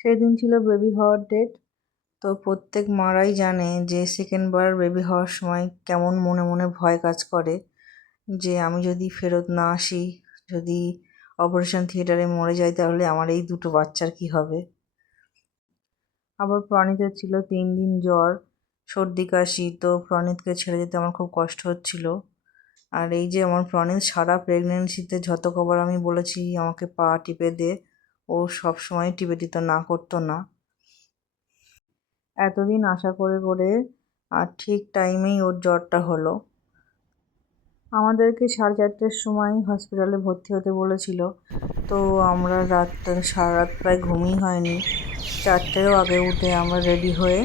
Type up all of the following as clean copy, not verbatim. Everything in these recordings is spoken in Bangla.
সেদিন ছিল বেবি হওয়ার ডেট। তো প্রত্যেক মারাই জানে যে সেকেন্ডবার বেবি হওয়ার সময় কেমন মনে মনে ভয় কাজ করে, যে আমি যদি ফেরত না আসি, যদি অপারেশন থিয়েটারে মরে যাই, তাহলে আমার এই দুটো বাচ্চার কি হবে। আবার প্রণীতের ছিল 3 দিন জ্বর, সর্দি কাশি। তো প্রণীতকে ছেড়ে যেতে আমার খুব কষ্ট হচ্ছিল। আর এই যে আমার প্রণীত সারা প্রেগনেন্সিতে যত কবার আমি বলেছি আমাকে পা টিপে দে, ও সব সময় টিপে দিত, না করতো না। এতদিন আশা করে করে আর ঠিক টাইমেই ওর জ্বরটা হলো। আমাদেরকে 4:30টার সময় হসপিটালে ভর্তি হতে বলেছিল। তো আমরা সারা রাত প্রায় ঘুমই হয়নি। 4টেরও আগে উঠে আমরা রেডি হয়ে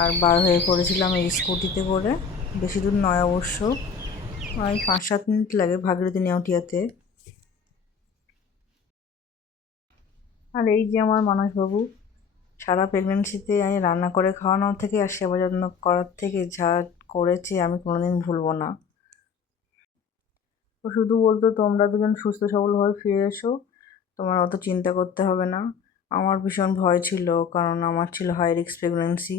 আর বার হয়ে পড়েছিলাম এই স্কুটিতে করে। বেশি দূর নয় অবশ্য, ওই 5-7 মিনিট লাগে ভাগীরথী নেউটিয়াতে। আর এই যে আমার মানসবাবু, সারা প্রেগনেন্সিতে আমি রান্না করে খাওয়ানোর থেকে আর সেবা যত্ন করার থেকে যা করেছে আমি কোনোদিন ভুলবো না। ও শুধু বলতো, তোমরা দুজন সুস্থ সবলভাবে ফিরে এসো, তোমার অত চিন্তা করতে হবে না। আমার ভীষণ ভয় ছিল, কারণ আমার ছিল high risk pregnancy,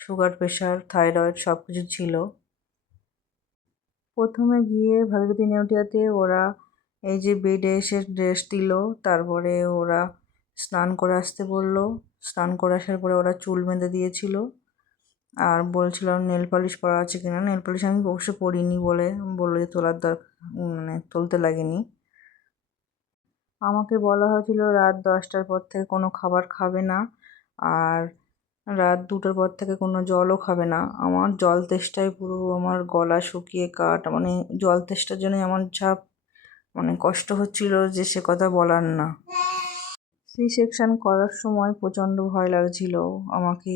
sugar, pressure, thyroid সব কিছু ছিল। প্রথমে গিয়ে ভাগীরথী নেউটিয়াতে ওরা এই যে বেডে এসে ড্রেস দিল, তারপরে ওরা স্নান করে আসতে বললো। স্নান করে আসার পরে ওরা চুল বেঁধে দিয়েছিল, আর বলছিল নেল পালিশ পরা আছে কিনা। নেল পালিশ আমি অবশ্য পরিনি বলে বললো যে তোলার দরকার, মানে তুলতে লাগেনি। আমাকে বলা হয়েছিল রাত 10টার পর থেকে কোনো খাবার খাবে না, আর রাত 2টোর পর থেকে কোনো জলও খাবে না। আমার জল তেষ্টায় পুরো আমার গলা শুকিয়ে কাঠ, মানে জল তেষ্টার জন্য আমার যা মানে কষ্ট হচ্ছিল যে সে কথা বলার না। সি সেকশন করার সময় প্রচণ্ড ভয় লাগছিল। আমাকে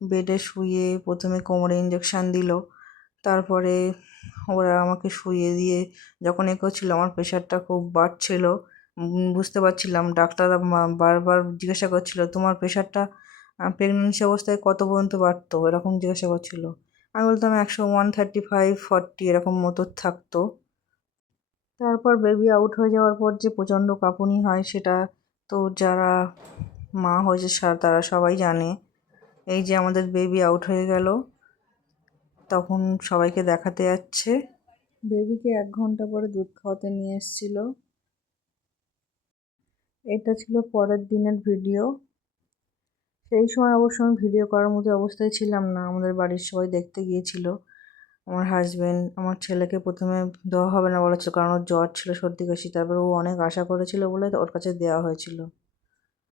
বেডে শুয়ে প্রথমে কোমরে ইঞ্জেকশান দিল, তারপরে ওরা আমাকে শুইয়ে দিয়ে যখন করছিল আমার প্রেশারটা খুব বাড়ছিল। বুঝতে পারছিলাম। ডাক্তার বারবার জিজ্ঞাসা করছিল তোমার প্রেশারটা প্রেগনেন্সি অবস্থায় কত পর্যন্ত বাড়তো, এরকম জিজ্ঞাসা করছিল। আমি বলতাম 135-40 এরকম মতো থাকতো। তারপর বেবি আউট হয়ে যাওয়ার পর যে প্রচণ্ড কাঁপুনি হয়, সেটা তো যারা মা হয়েছে তারা সবাই জানে। এই যে আমাদের বেবি আউট হয়ে গেল, তখন সবাইকে দেখাতে যাচ্ছে। বেবিকে 1 ঘন্টা পরে দুধ খাওয়াতে নিয়ে এসেছিল। এটা ছিল পরের দিনের ভিডিও। সেই সময় অবশ্য আমি ভিডিও করার মতো অবস্থায় ছিলাম না, আমাদের বাড়ির সবাই দেখতে গিয়েছিল। আমার হাজবেন্ড, আমার ছেলেকে প্রথমে দেওয়া হবে না বলেছিল, কারণ ওর জ্বর ছিল, সর্দি কাশি। তারপরে ও অনেক আশা করেছিল বলে ওর কাছে দেওয়া হয়েছিল।